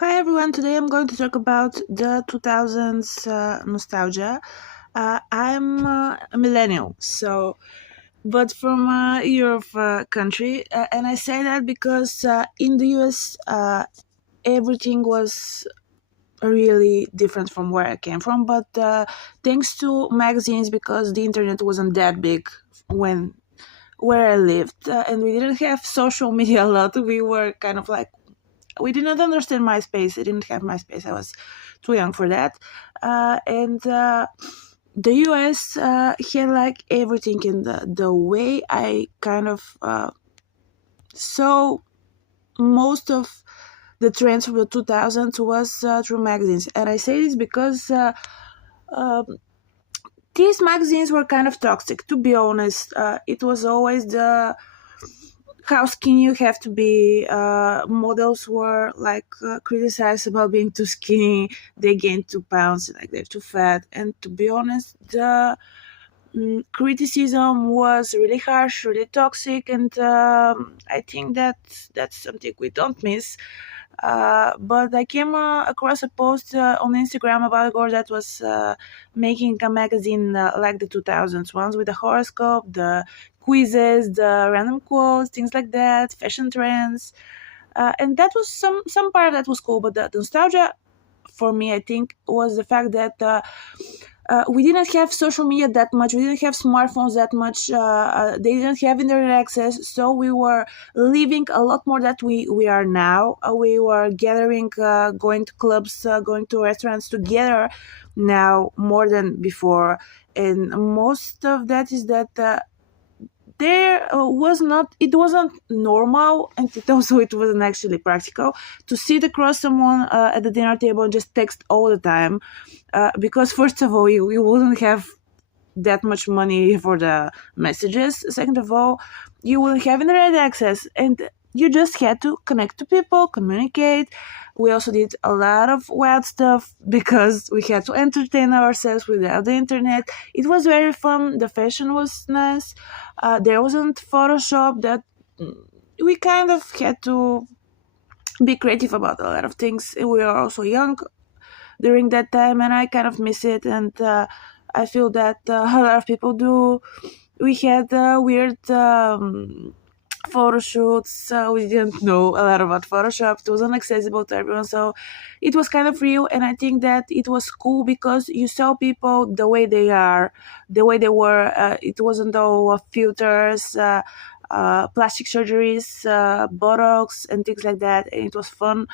Hi everyone, today I'm going to talk about the 2000s nostalgia. I'm a millennial, but from a Europe country, and I say that because in the US everything was really different from where I came from, but thanks to magazines, because the internet wasn't that big when where I lived, and we didn't have social media a lot. We were kind of like we did not understand MySpace. I didn't have MySpace. I was too young for that. And The US had like everything in the way I kind of saw most of the trends from the 2000s was through magazines. And I say this because um these magazines were kind of toxic, to be honest. It was always the how skinny you have to be. Models were like criticized about being too skinny. They gained 2 pounds, like they're too fat. And to be honest, the criticism was really harsh, really toxic, and I think that that's something we don't miss. But I came across a post on Instagram about a girl that was making a magazine like the 2000s ones with the horoscope, the quizzes, the random quotes, things like that, fashion trends, and that was some part of that was cool. But the nostalgia for me, I think, was the fact that we didn't have social media that much. We didn't have smartphones that much. They didn't have internet access, so we were living a lot more that we are now. We were gathering, going to clubs, going to restaurants together now more than before, and most of that is that. There was not it wasn't normal, and it wasn't actually practical to sit across someone at the dinner table and just text all the time, because first of all you wouldn't have that much money for the messages. Second of all, you wouldn't have internet access, and you just had to connect to people, communicate. We also did a lot of wild stuff because we had to entertain ourselves without the internet. It was very fun. The fashion was nice. There wasn't Photoshop. That we kind of had to be creative about a lot of things. We were also young during that time, and I kind of miss it. And I feel that a lot of people do. We had weird photo shoots. We didn't know a lot about Photoshop. It wasn't accessible to everyone, so it was kind of real. And I think that it was cool because you saw people the way they are, the way they were. It wasn't all filters. Plastic surgeries, Botox, and things like that, and it was fun.